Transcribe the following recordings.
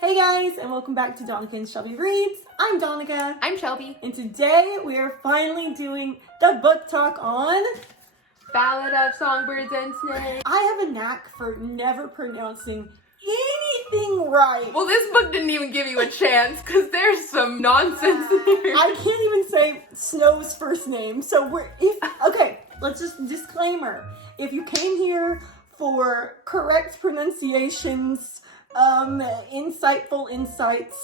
Hey guys, and welcome back to Donica and Shelby Reads. I'm Donica. I'm Shelby. And today we are finally doing the book talk on Ballad of Songbirds and Snakes. I have a knack for never pronouncing anything right. Well, this book didn't even give you a chance because there's some nonsense here. I can't even say Snow's first name. So let's just disclaimer. If you came here for correct pronunciations, insightful insights.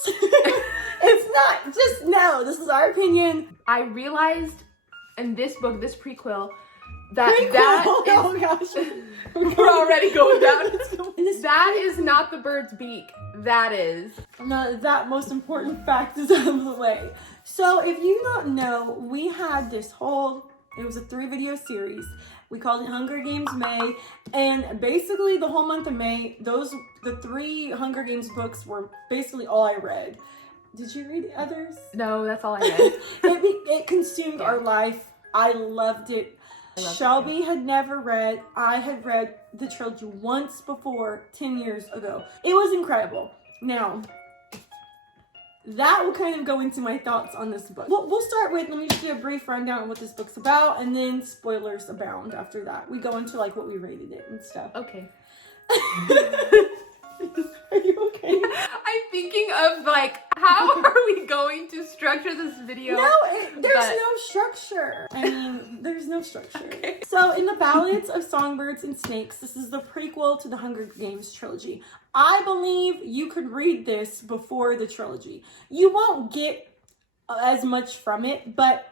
It's not just no, this is our opinion. I realized in this book, this prequel, Oh gosh. we're already going down. This That is not the bird's beak. That is. that most important fact is out of the way. So if you don't know, we had it was a 3-video series. We called it Hunger Games May, and basically the whole month of May, the 3 Hunger Games books were basically all I read. Did you read the others? No, that's all I read. It consumed our life. I loved it. Shelby had never read. I had read the trilogy once before, 10 years ago. It was incredible. Now, that will kind of go into my thoughts on this book. We'll start with, let me just do a brief rundown of what this book's about, and then spoilers abound after that. We go into like what we rated it and stuff. Okay. Are you okay? I'm thinking of like, how are we going to structure this video? No, there's no structure. I mean, there's no structure. Okay. So in the Ballads of Songbirds and Snakes, this is the prequel to the Hunger Games trilogy. I believe you could read this before the trilogy. You won't get as much from it, but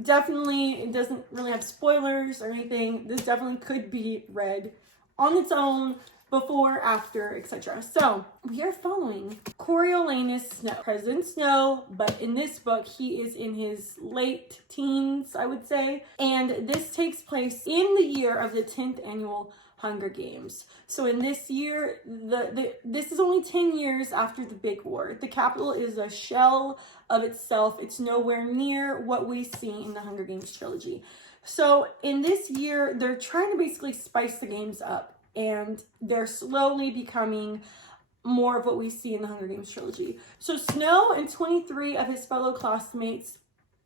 definitely it doesn't really have spoilers or anything. This definitely could be read on its own, before, after, etc. So we are following Coriolanus Snow, President Snow, but in this book he is in his late teens, I would say, and this takes place in the year of the 10th annual Hunger Games. So in this year, this is only 10 years after the big war. The capital is a shell of itself. It's nowhere near what we see in the Hunger Games trilogy. So in this year, they're trying to basically spice the games up, and they're slowly becoming more of what we see in the Hunger Games trilogy. So Snow and 23 of his fellow classmates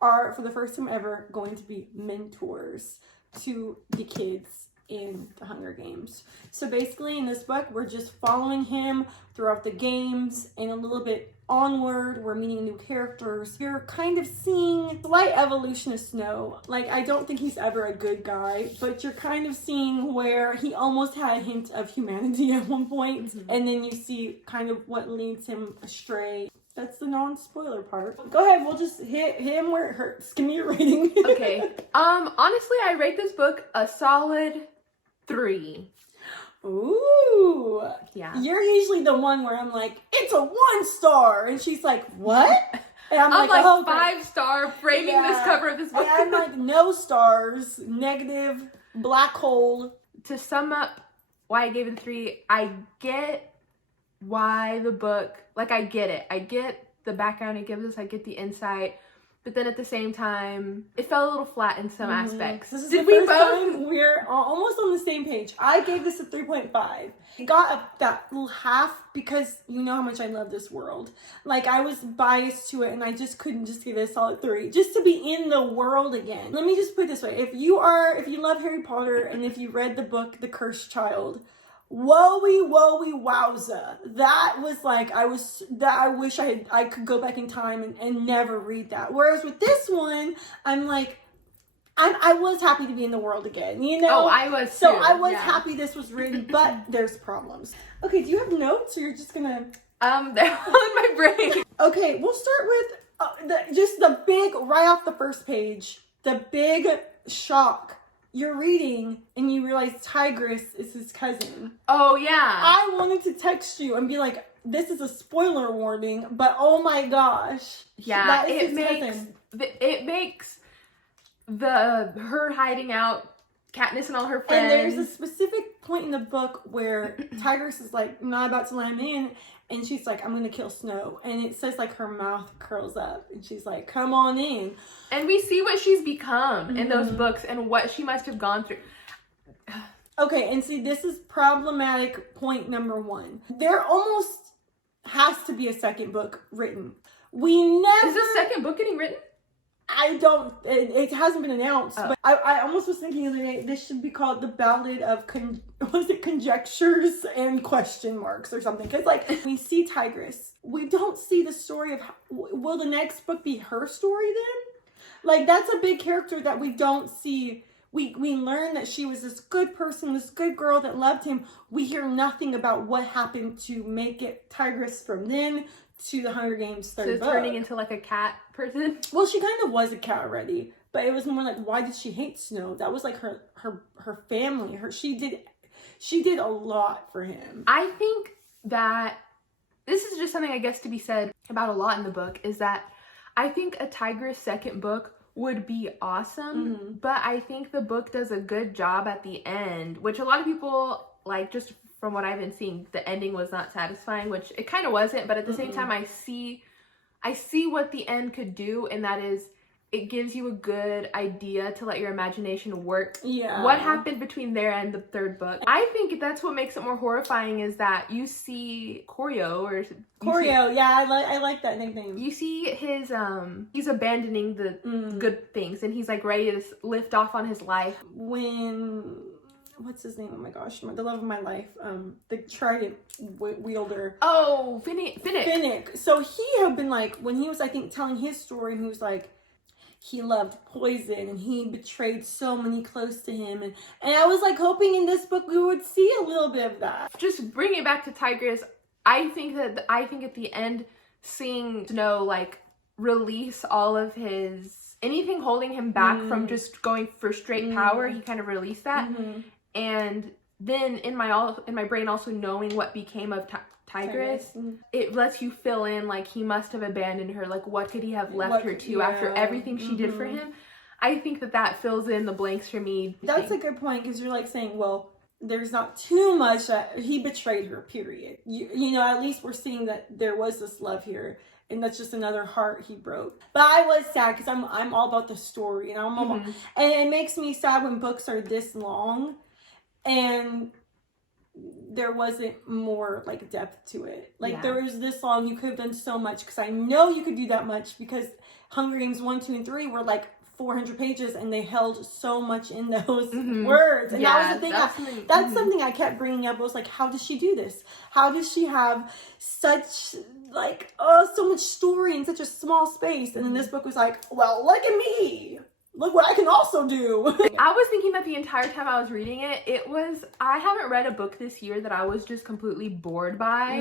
are, for the first time ever, going to be mentors to the kids in the Hunger Games. So basically in this book, we're just following him throughout the games, and a little bit onward, we're meeting new characters. You're kind of seeing slight evolution of Snow. Like, I don't think he's ever a good guy, but you're kind of seeing where he almost had a hint of humanity at one point, and then you see kind of what leads him astray. That's the non-spoiler part. Go ahead, we'll just hit him where it hurts. Give me your rating. Okay. Honestly, I rate this book a solid 3. Ooh. Yeah. You're usually the one where I'm like, it's a 1-star. And she's like, what? And I'm like, oh, 5-star framing this cover of this book. And I'm like, no stars, negative, black hole. To sum up why I gave it a 3, I get why the book, like, I get it. I get the background it gives us. I get the insight. But then at the same time, it fell a little flat in some aspects. This is Did the we first both? time we're almost on the same page. I gave this a 3.5. It got that little half because you know how much I love this world. Like, I was biased to it, and I just couldn't just give it a solid 3. Just to be in the world again. Let me just put it this way. If you love Harry Potter, and if you read the book, The Cursed Child, wowie wowza. That was like, I wish I could go back in time and never read that. Whereas with this one, I'm like, I was happy to be in the world again, you know? Oh, I was too. So I was happy this was written, but there's problems. Okay, do you have notes, or you're just gonna... They're all in my brain. Okay, we'll start with just the big, right off the first page, the big shock. You're reading and you realize Tigress is his cousin. Oh, yeah. I wanted to text you and be like, this is a spoiler warning, but oh my gosh. Yeah, that is his makes her hiding out, Katniss and all her friends. And there's a specific point in the book where Tigress is like not about to let him in, and she's like, I'm gonna kill Snow. And it says like her mouth curls up and she's like, come on in. And we see what she's become in those books and what she must have gone through. Okay, and see, this is problematic point number 1. They're almost has to be a second book written. We never... Is the second book getting written? I don't... It hasn't been announced, but I almost was thinking the other day, this should be called the Ballad of... Conjectures and question marks or something. Because, like, we see Tigress. We don't see the story of... will the next book be her story then? Like, that's a big character that we don't see... We learn that she was this good person, this good girl that loved him. We hear nothing about what happened to make it Tigress from then to the Hunger Games third book. Turning into like a cat person? Well, she kind of was a cat already. But it was more like, why did she hate Snow? That was like her family. She did a lot for him. I think that this is just something I guess to be said about a lot in the book, is that I think a Tigress second book would be awesome, but I think the book does a good job at the end, which a lot of people, like, just from what I've been seeing, the ending was not satisfying, which it kind of wasn't, but at the same time, I see what the end could do, and that is, it gives you a good idea to let your imagination work. Yeah. What happened between there and the third book? I think that's what makes it more horrifying, is that you see Corio, yeah, I like that nickname. You see his, he's abandoning the good things, and he's like ready to lift off on his life. When, what's his name? Oh my gosh, the love of my life, the trident wielder. Oh, Finnick. So he had been like, when he was, I think, telling his story, and he was like, he loved poison and he betrayed so many close to him, and I was like hoping in this book we would see a little bit of that. Just bring it back to Tigress. I think at the end, seeing Snow like release all of anything holding him back from just going for straight power, he kind of released that, and then in my brain also knowing what became of Tigress, it lets you fill in, like, he must have abandoned her, like, what could he have left her to after everything she did for him? I think that fills in the blanks for me. That's a good point, because you're like saying, well, there's not too much that he betrayed her, period. You know, at least we're seeing that there was this love here, and that's just another heart he broke. But I was sad because I'm all about the story, and and it makes me sad when books are this long and there wasn't more like depth to it. Like there was this long, you could have done so much, because I know you could do that much, because Hunger Games 1, 2, and 3 were like 400 pages and they held so much in those words. And that was the thing. That's something I kept bringing up. I was like, how does she do this? How does she have such like, so much story in such a small space? And then this book was like, well, look at me. Look what I can also do. I was thinking that the entire time I was reading it, I haven't read a book this year that I was just completely bored by,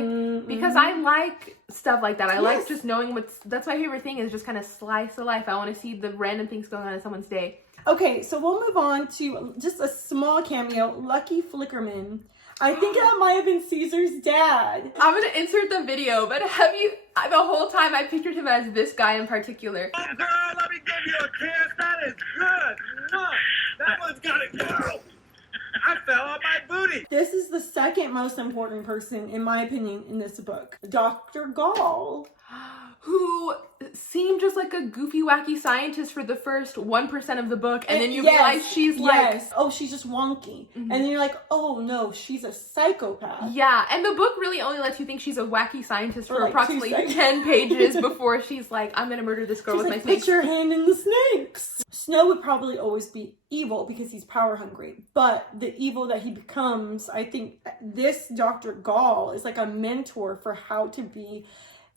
because I like stuff like that. I like just knowing that's my favorite thing, is just kind of slice of life. I want to see the random things going on in someone's day. Okay, so we'll move on to just a small cameo, Lucky Flickerman. I think that might have been Caesar's dad. I'm going to insert the video, but the whole time I pictured him as this guy in particular. Oh, girl, let me give you a kiss. That is good. That one's got to go. I fell on my booty. This is the second most important person, in my opinion, in this book. Dr. Gall. Who seemed just like a goofy, wacky scientist for the first 1% of the book, and then you realize she's like... oh, she's just wonky. And then you're like, oh no, she's a psychopath. Yeah, and the book really only lets you think she's a wacky scientist for like approximately 10 pages before she's like, I'm gonna murder this girl with my snakes. Put your hand in the snakes. Snow would probably always be evil because he's power hungry, but the evil that he becomes, I think this Dr. Gall is like a mentor for how to be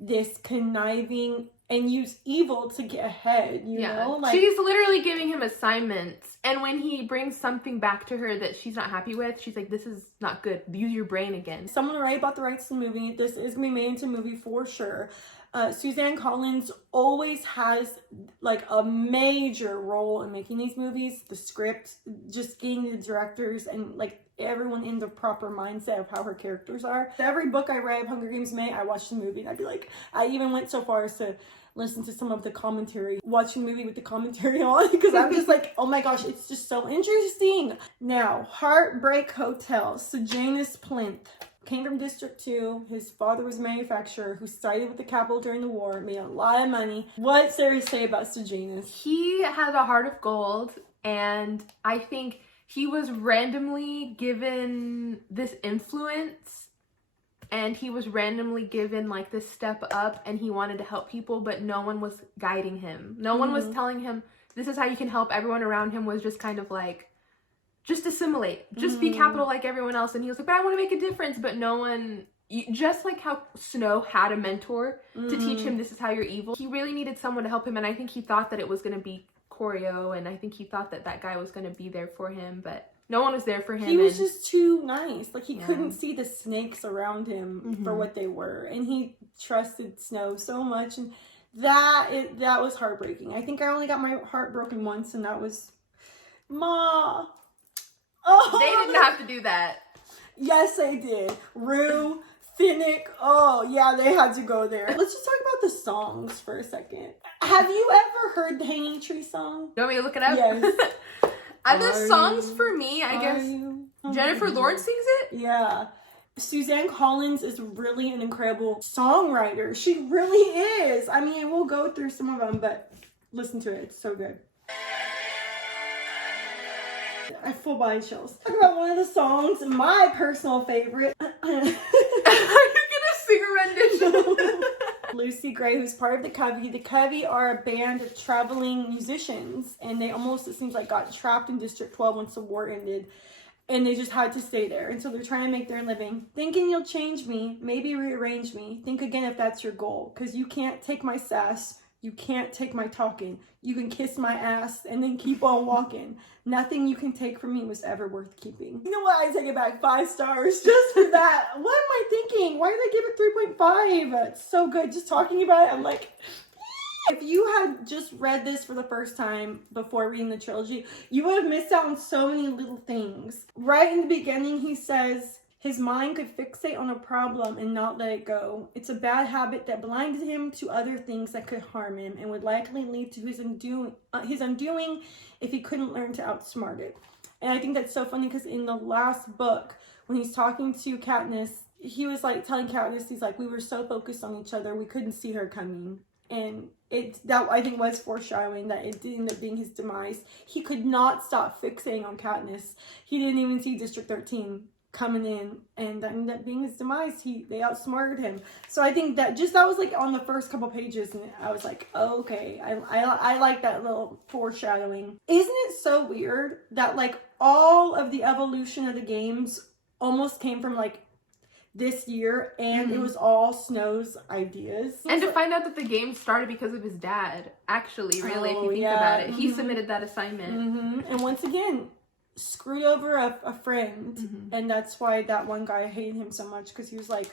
this conniving and use evil to get ahead, you know? Like, she's literally giving him assignments, and when he brings something back to her that she's not happy with, she's like, this is not good. Use your brain again. Someone right about the rights to the movie. This is going to be made into a movie for sure. Suzanne Collins always has like a major role in making these movies. The script, just getting the directors and like everyone in the proper mindset of how her characters are. Every book I read of Hunger Games May, I watched the movie and I'd be like, I even went so far as to listen to some of the commentary, watching the movie with the commentary on, because I'm just like, oh my gosh, it's just so interesting. Now, Heartbreak Hotel, Sejanus Plinth. Came from District 2. His father was a manufacturer who sided with the capital during the war, made a lot of money. What's there to say about Sejanus? He has a heart of gold, and I think he was randomly given this influence and he was randomly given like this step up, and he wanted to help people, but no one was guiding him. No one was telling him this is how you can help. Everyone around him was just kind of like, just assimilate, just be capital like everyone else. And he was like, but I want to make a difference. But no one, just like how Snow had a mentor to teach him this is how you're evil, he really needed someone to help him. And I think he thought that it was going to be Corio, and I think he thought that that guy was going to be there for him, but no one was there for him. He was just too nice. Like, he couldn't see the snakes around him for what they were. And he trusted Snow so much. And that was heartbreaking. I think I only got my heart broken once, and that was Ma. Oh, they didn't have to do that. Yes, they did. Rue, Finnick. Oh, yeah, they had to go there. Let's just talk about the songs for a second. Have you ever heard the Hanging Tree song? You want me to look it up? Yes. The songs for me, I guess, Jennifer Lawrence sings it? Yeah. Suzanne Collins is really an incredible songwriter. She really is. I mean, we'll go through some of them, but listen to it. It's so good. I have full body chills. Talk about one of the songs, my personal favorite. Are you gonna sing a rendition? Lucy Gray, who's part of the Covey. The Covey are a band of traveling musicians, and they almost, it seems like, got trapped in District 12 once the war ended, and they just had to stay there. And so they're trying to make their living. Thinking you'll change me, maybe rearrange me. Think again if that's your goal, because you can't take my sass. You can't take my talking. You can kiss my ass and then keep on walking. Nothing you can take from me was ever worth keeping. You know what? I take it back 5 stars just for that. What am I thinking? Why did I give it 3.5? It's so good. Just talking about it, I'm like, if you had just read this for the first time before reading the trilogy, you would have missed out on so many little things. Right in the beginning, he says, his mind could fixate on a problem and not let it go. It's a bad habit that blinded him to other things that could harm him and would likely lead to his undoing if he couldn't learn to outsmart it. And I think that's so funny because in the last book, when he's talking to Katniss, he was like telling Katniss, he's like, we were so focused on each other, we couldn't see her coming. And that I think was foreshadowing that it did end up being his demise. He could not stop fixating on Katniss. He didn't even see District 13 coming in, and that ended up being his demise. They outsmarted him. So I think that was like on the first couple pages, and I was like, oh, okay, I like that little foreshadowing. Isn't it so weird that like all of the evolution of the games almost came from like this year, and it was all Snow's ideas? And to find out that the game started because of his dad, actually, really, if you think about it. He submitted that assignment. And once again, screwed over a friend, and that's why that one guy hated him so much, because he was like,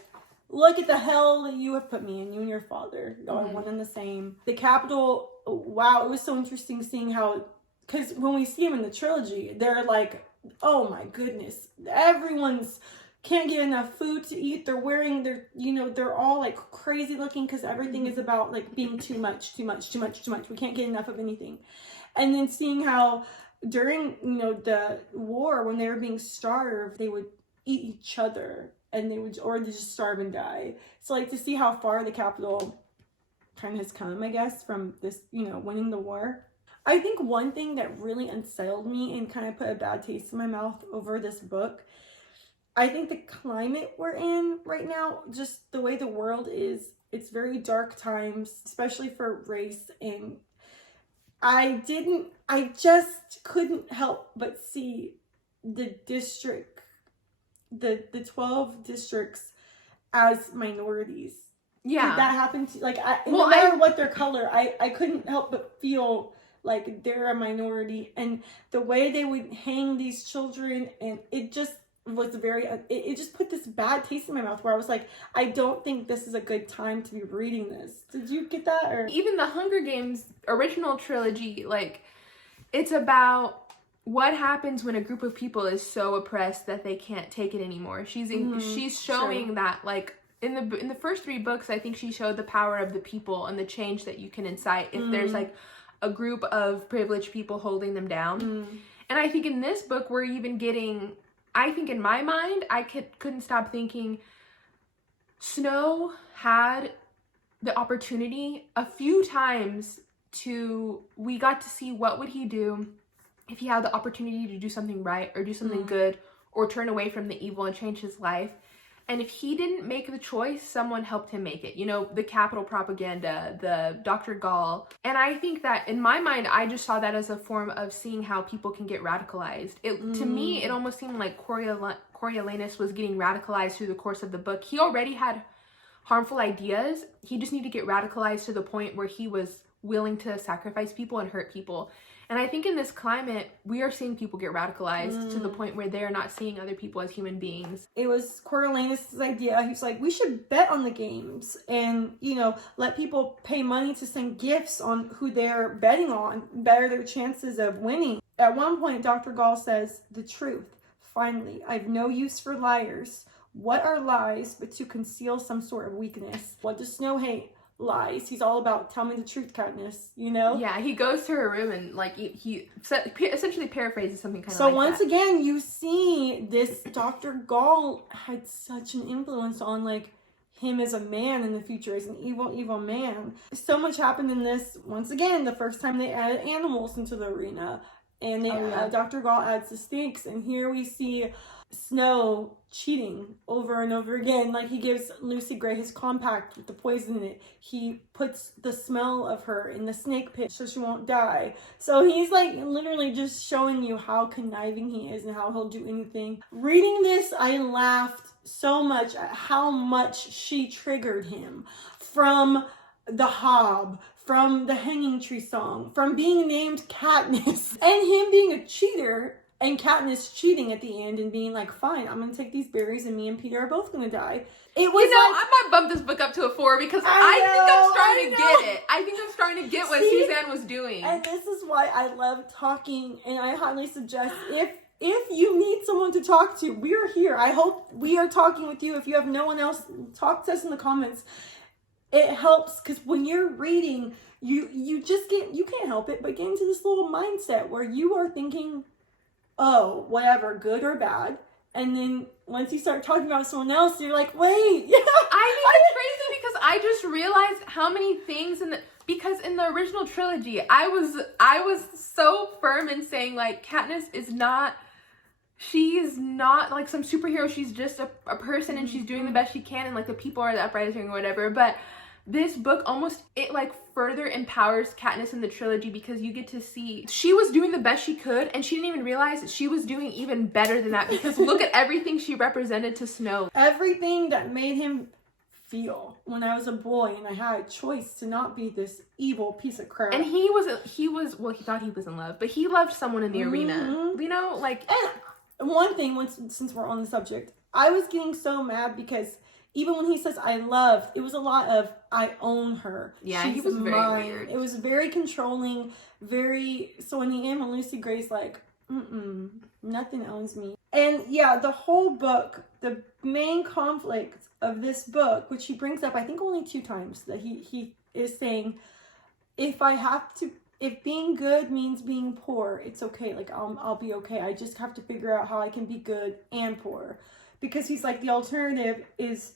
look at the hell that you have put me in, you and your father, y'all are one and the same. The Capitol, wow, it was so interesting seeing how, because when we see him in the trilogy, they're like, oh my goodness, everyone's can't get enough food to eat, they're wearing they're all like crazy looking, because everything is about like being too much, we can't get enough of anything. And then seeing how during the war, when they were being starved, they would eat each other, and they just starve and die. So like to see how far the Capitol kind of has come, I guess, from this winning the war. I think one thing that really unsettled me and kind of put a bad taste in my mouth over this book, I think the climate we're in right now, just the way the world is, it's very dark times, especially for race. And I just couldn't help but see the 12 districts as minorities. Yeah. Did that happen to, like, no matter what their color, I couldn't help but feel like they're a minority. And the way they would hang these children, and it just was it just put this bad taste in my mouth, where I was like, I don't think this is a good time to be reading this. Did you get that? Or even the Hunger Games original trilogy, like, it's about what happens when a group of people is so oppressed that they can't take it anymore. She's showing that, like, in the first 3 books, I think she showed the power of the people and the change that you can incite if there's like a group of privileged people holding them down. And I think in this book, we're even getting, I think in my mind, I couldn't stop thinking Snow had the opportunity a few times we got to see what would he do if he had the opportunity to do something right or do something good or turn away from the evil and change his life. And if he didn't make the choice, someone helped him make it. You know, the capital propaganda, the Dr. Gall. And I think that in my mind, I just saw that as a form of seeing how people can get radicalized. To me, it almost seemed like Coriolanus was getting radicalized through the course of the book. He already had harmful ideas. He just needed to get radicalized to the point where he was willing to sacrifice people and hurt people. And I think in this climate, we are seeing people get radicalized to the point where they're not seeing other people as human beings. It was Coriolanus' idea. He was like, we should bet on the games and, you know, let people pay money to send gifts on who they're betting on, better their chances of winning. At one point, Dr. Gall says, the truth. Finally, I've no use for liars. What are lies but to conceal some sort of weakness? What does Snow hate? Lies. He's all about tell me the truth, Katniss, you know? Yeah, he goes to her room and like he essentially paraphrases something kind of so like once that. Again, you see this Dr. Gall had such an influence on like him as a man in the future, as an evil man. So much happened in this. Once again, the first time they added animals into the arena, and Dr. Gall adds the snakes, and here we see Snow cheating over and over again. Like, he gives Lucy Gray his compact with the poison in it. He puts the smell of her in the snake pit so she won't die. So he's like literally just showing you how conniving he is and how he'll do anything. Reading this, I laughed so much at how much she triggered him. From the Hob, from the Hanging Tree song, from being named Katniss, and him being a cheater. And Katniss cheating at the end and being like, fine, I'm going to take these berries and me and Peeta are both going to die. It was I might bump this book up to a 4 because I think I'm starting to get it. I think I'm starting to get what Suzanne was doing. And this is why I love talking, and I highly suggest if you need someone to talk to, we're here. I hope we are talking with you. If you have no one else, talk to us in the comments. It helps because when you're reading, you just you can't help it but get into this little mindset where you are thinking, oh, whatever, good or bad. And then once you start talking about someone else, you're like, wait. I think it's crazy because I just realized how many things because in the original trilogy, I was so firm in saying like Katniss is not, she's not like some superhero. She's just a person and she's doing the best she can and like the people are the uprising or whatever. But this book it like further empowers Katniss in the trilogy because you get to see she was doing the best she could and she didn't even realize that she was doing even better than that because look at everything she represented to Snow. Everything that made him feel when I was a boy and I had a choice to not be this evil piece of crap. And he thought he was in love, but he loved someone in the arena. You know, like. And one thing, since we're on the subject, I was getting so mad because even when he says I love, it was a lot of I own her. Yeah, She's he was mine. very weird. It was very controlling, so in the end when Lucy Gray's like, nothing owns me. And yeah, the whole book, the main conflict of this book, which he brings up I think only 2 times, that he is saying, if being good means being poor, it's okay. Like I'll be okay. I just have to figure out how I can be good and poor. Because he's like, the alternative is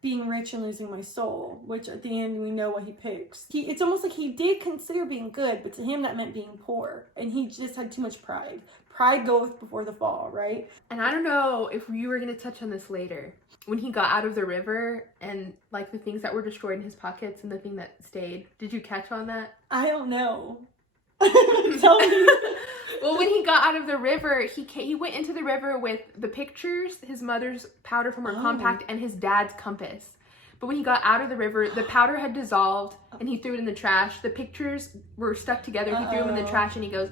being rich and losing my soul, which at the end we know what he picks. It's almost like he did consider being good, but to him that meant being poor. And he just had too much pride. Pride goeth before the fall, right? And I don't know if you were going to touch on this later. When he got out of the river and like the things that were destroyed in his pockets and the thing that stayed. Did you catch on that? I don't know. Tell me. Well, when he got out of the river, he went into the river with the pictures, his mother's powder from her compact, and his dad's compass. But when he got out of the river, the powder had dissolved, and he threw it in the trash. The pictures were stuck together. He threw them in the trash, and he goes,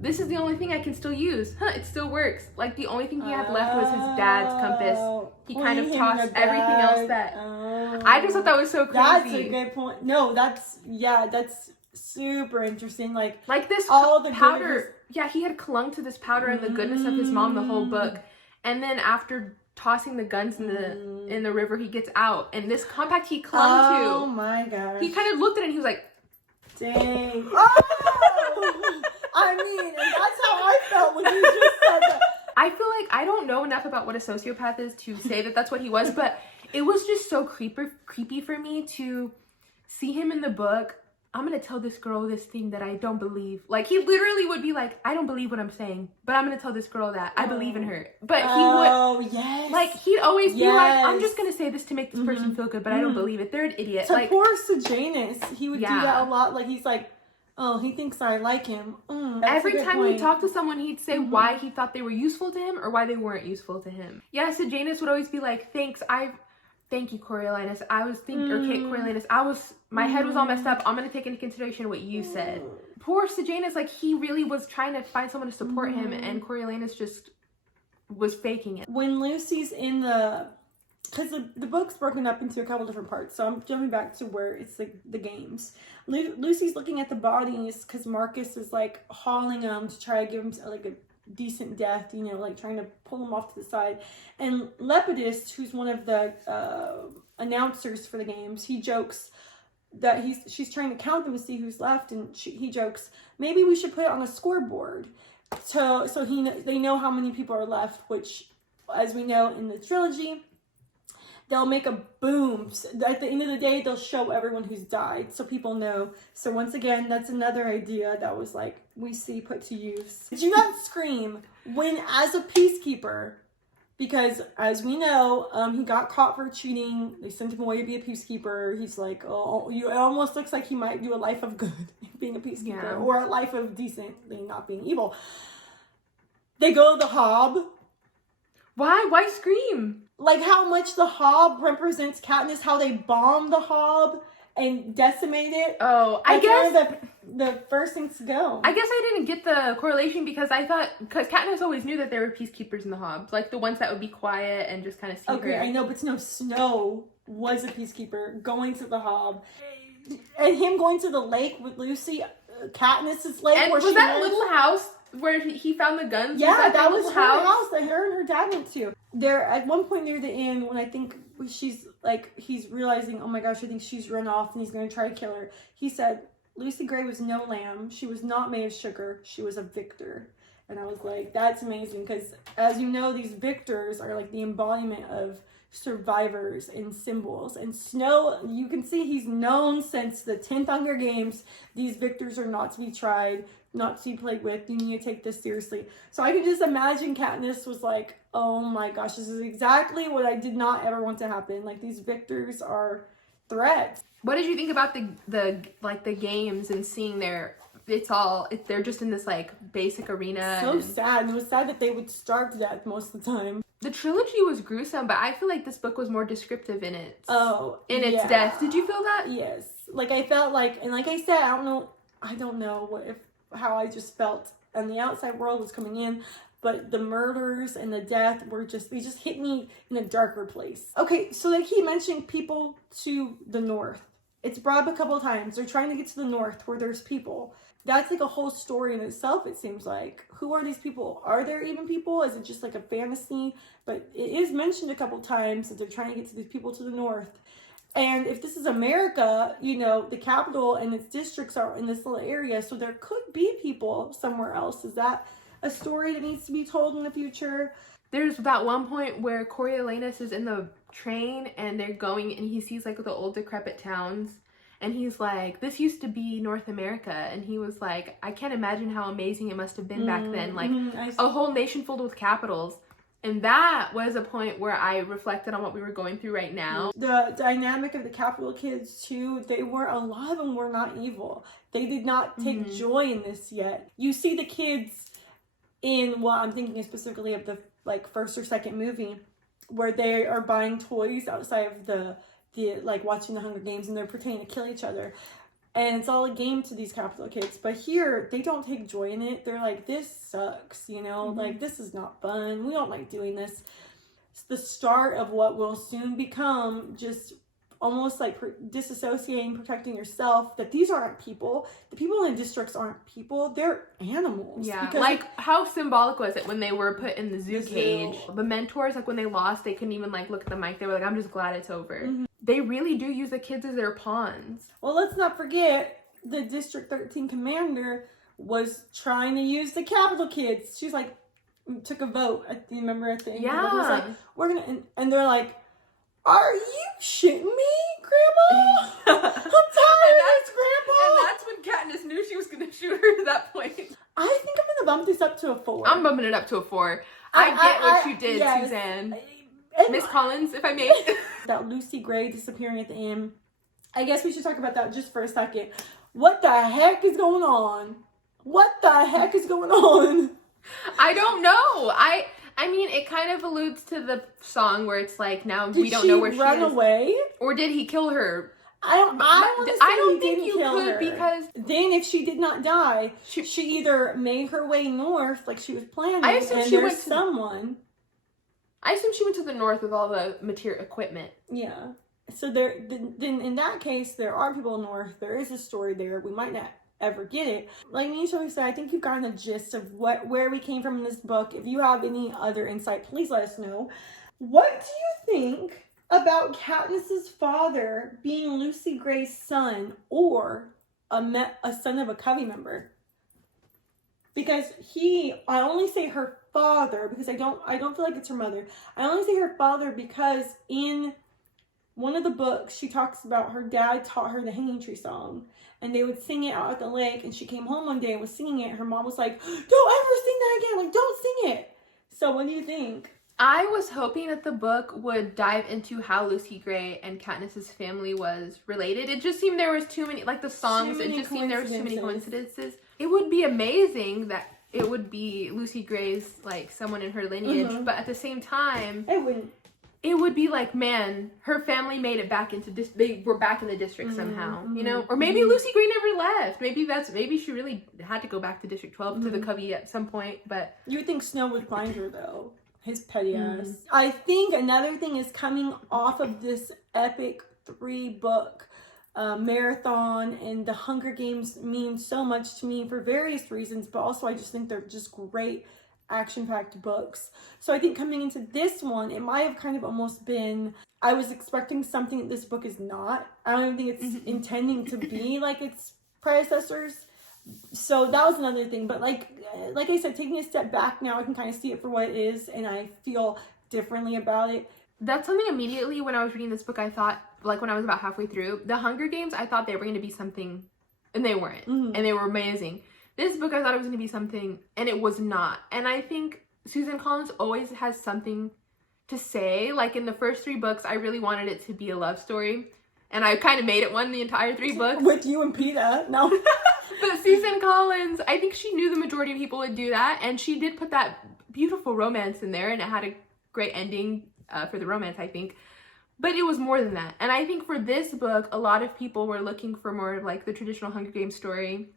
this is the only thing I can still use. It still works. Like, the only thing he had left was his dad's compass. He kind of tossed everything else that... I just thought that was so crazy. That's a good point. No, that's super interesting. Like this all the powder. Yeah, he had clung to this powder and the goodness of his mom the whole book. And then after tossing the guns in the river, he gets out. And this compact he clung to. Oh my gosh. He kind of looked at it and he was like, dang. Oh! I mean, and that's how I felt when you just said that. I feel like I don't know enough about what a sociopath is to say that that's what he was, but it was just so creepy for me to see him in the book I'm gonna tell this girl this thing that I don't believe. Like, he literally would be like, I don't believe what I'm saying, but I'm gonna tell this girl that I believe in her. But he would, oh yes, like, he'd always be like, I'm Yes. just gonna say this to make this person feel good, but I don't believe it. They're an idiot. to Like, poor Sejanus, he would do Yeah. that a lot. Like he's like, oh, he thinks I like him. That's every a good time point. he talked to someone, he'd say why he thought they were useful to him or why they weren't useful to him. Yeah, so Janus would always be like, thank you, Coriolanus. I was thinking, or Kate Coriolanus, my head was all messed up. I'm gonna take into consideration what you said. Poor Sejanus, like, he really was trying to find someone to support him, and Coriolanus just was faking it. When Lucy's in because the book's broken up into a couple different parts, so I'm jumping back to where it's like the games. Lucy's looking at the bodies because Marcus is like hauling them to try to give him like a decent death, you know, like trying to pull him off to the side. And Lepidus, who's one of the announcers for the games, he jokes that she's trying to count them to see who's left, and he jokes, maybe we should put it on a scoreboard so they know how many people are left, which, as we know in the trilogy, they'll make a boom. At the end of the day, they'll show everyone who's died so people know. So once again, that's another idea that was like, we see put to use. Did you not scream when, as a peacekeeper, because as we know, he got caught for cheating. They sent him away to be a peacekeeper. He's like, oh, it almost looks like he might do a life of good being a peacekeeper, or a life of decently not being evil. They go to the Hob. Why scream? Like how much the Hob represents Katniss, how they bombed the Hob and decimate it. Oh, I guess the first things to go. I guess I didn't get the correlation because Katniss always knew that there were peacekeepers in the Hobs, like the ones that would be quiet and just kind of see her. Okay, I know, but Snow was a peacekeeper going to the Hob, and him going to the lake with Lucy, Katniss's lake. And where was she that went. little house where he found the guns? Yeah, that was little her house that her and her dad went to. There, at one point near the end, when I think she's like, he's realizing, oh my gosh, I think she's run off and he's going to try to kill her. He said, Lucy Gray was no lamb. She was not made of sugar. She was a victor. And I was like, that's amazing. Because as you know, these victors are like the embodiment of survivors and symbols. And Snow, you can see he's known since the 10th Hunger Games. These victors are not to be tried, not to be played with. You need to take this seriously. So I can just imagine Katniss was like, oh my gosh, this is exactly what I did not ever want to happen. Like, these victors are threats. What did you think about the games and seeing they're just in this like basic arena? So sad. And it was sad that they would starve to death most of the time. The trilogy was gruesome, but I feel like this book was more descriptive in its its death. Did you feel that? Yes. Like, I felt like, and like I said, I don't know how I just felt, and the outside world was coming in, but the murders and the death they just hit me in a darker place. Okay, so they keep mentioning people to the north. It's brought up a couple of times. They're trying to get to the north where there's people. That's like a whole story in itself, it seems like. Who are these people? Are there even people? Is it just like a fantasy? But it is mentioned a couple times that they're trying to get to these people to the north. And if this is America, you know, the capital and its districts are in this little area, so there could be people somewhere else. Is that a story that needs to be told in the future? There's that one point where Coriolanus is in the train and they're going and he sees like the old decrepit towns and he's like, this used to be North America, and he was like, I can't imagine how amazing it must have been back then, like a whole nation filled with capitals. And that was a point where I reflected on what we were going through right now. The dynamic of the capital kids too, a lot of them were not evil. They did not take joy in this yet. You see the kids in, well, I'm thinking specifically of the like first or second movie, where they are buying toys outside of the like watching the Hunger Games, and they're pretending to kill each other. And it's all a game to these capital kids. But here, they don't take joy in it. They're like, this sucks, you know? Like, this is not fun. We don't like doing this. It's the start of what will soon become just almost like disassociating, protecting yourself, that these aren't people. The people in the districts aren't people. They're animals. Yeah, like, how symbolic was it when they were put in the zoo cage? The mentors, like, when they lost, they couldn't even, like, look at the mic. They were like, I'm just glad it's over. They really do use the kids as their pawns. Well, let's not forget, the District 13 commander was trying to use the capital kids. She's like, took a vote. You remember at the end? Yeah. It was like, we're gonna, and they're like, are you shitting me, Grandma? I'm tired of this, Grandpa. And this up to a 4. I'm bumping it up to a 4. I get what you did, yes. Suzanne. And Miss Collins, if I may. that Lucy Gray disappearing at the end. I guess we should talk about that just for a second. What the heck is going on? What the heck is going on? I don't know. I mean, it kind of alludes to the song where it's like, now we don't know where she is. Did she run away? Or did he kill her? I don't think you could, because then if she did not die, she either made her way north like she was planning. I assume and she there's went to someone. I assume she went to the north with all the material equipment. Yeah. So then in that case, there are people north. There is a story there. We might not ever get it. Like Nisha said, I think you've gotten a gist of where we came from in this book. If you have any other insight, please let us know. What do you think about Katniss's father being Lucy Gray's son or a son of a Covey member? Because I only say her father because I don't feel like it's her mother. I only say her father because in one of the books she talks about her dad taught her the Hanging Tree song, and they would sing it out at the lake, and she came home one day and was singing it. Her mom was like, "Don't ever sing that again, like don't sing it." So what do you think? I was hoping that the book would dive into how Lucy Gray and Katniss's family was related. It just seemed there was too many, like the songs, it just seemed there was too many coincidences. It would be amazing that it would be Lucy Gray's, like, someone in her lineage, but at the same time, it would be like, man, her family made it back into they were back in the district somehow, you know? Or maybe Lucy Gray never left. Maybe she really had to go back to District 12 to the Covey at some point, but... You would think Snow would find her, though. His petty ass. I think another thing is coming off of this epic 3-book marathon, and the Hunger Games mean so much to me for various reasons, but also I just think they're just great action-packed books. So I think coming into this one, it might have kind of almost been, I was expecting something that this book is not. I don't even think it's intending to be like its predecessors. So that was another thing. But like I said, taking a step back now, I can kind of see it for what it is, and I feel differently about it. That's something immediately when I was reading this book, I thought, like when I was about halfway through, the Hunger Games, I thought they were going to be something, and they weren't. And they were amazing. This book, I thought it was going to be something, and it was not. And I think Suzanne Collins always has something to say. Like in the first 3 books, I really wanted it to be a love story. And I kind of made it one the entire 3 books. With you and Peeta. No. But Suzanne Collins, I think she knew the majority of people would do that. And she did put that beautiful romance in there. And it had a great ending for the romance, I think. But it was more than that. And I think for this book, a lot of people were looking for more of like the traditional Hunger Games story.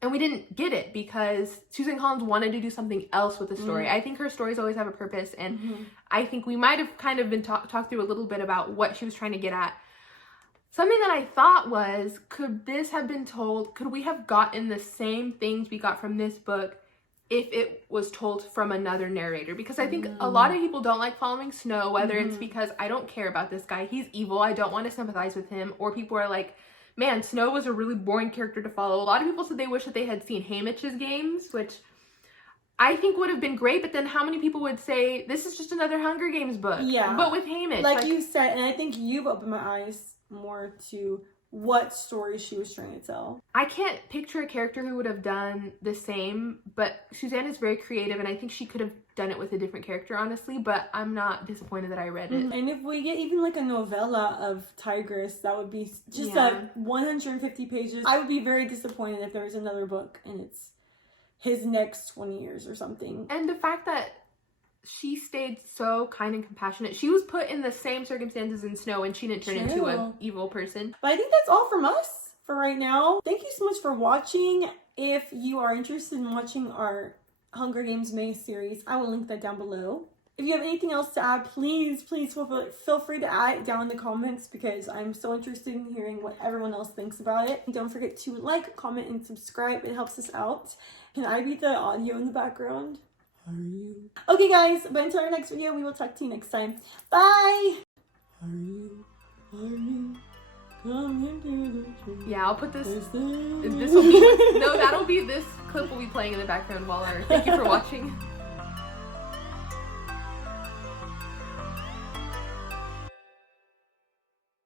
And we didn't get it because Suzanne Collins wanted to do something else with the story. I think her stories always have a purpose. And I think we might have kind of been talked through a little bit about what she was trying to get at. Something that I thought was, could we have gotten the same things we got from this book if it was told from another narrator? Because I think a lot of people don't like following Snow, whether it's because I don't care about this guy, he's evil, I don't want to sympathize with him, or people are like, man, Snow was a really boring character to follow. A lot of people said they wish that they had seen Haymitch's games, which I think would have been great, but then how many people would say, this is just another Hunger Games book? Yeah. But with Haymitch. Like you said, and I think you've opened my eyes more to what story she was trying to tell. I can't picture a character who would have done the same, but Suzanne is very creative, and I think she could have done it with a different character, honestly, but I'm not disappointed that I read it. And if we get even like a novella of Tigress, that would be just 150 pages. I would be very disappointed if there was another book and it's his next 20 years or something. And the fact that she stayed so kind and compassionate. She was put in the same circumstances in Snow, and she didn't turn into an evil person. But I think that's all from us for right now. Thank you so much for watching. If you are interested in watching our Hunger Games May series, I will link that down below. If you have anything else to add, please feel free to add it down in the comments, because I'm so interested in hearing what everyone else thinks about it. And don't forget to like, comment, and subscribe. It helps us out. Can I be the audio in the background? Okay guys, but until our next video, we will talk to you next time. Bye! Yeah, I'll put this will be, no, this clip will be playing in the background while thank you for watching.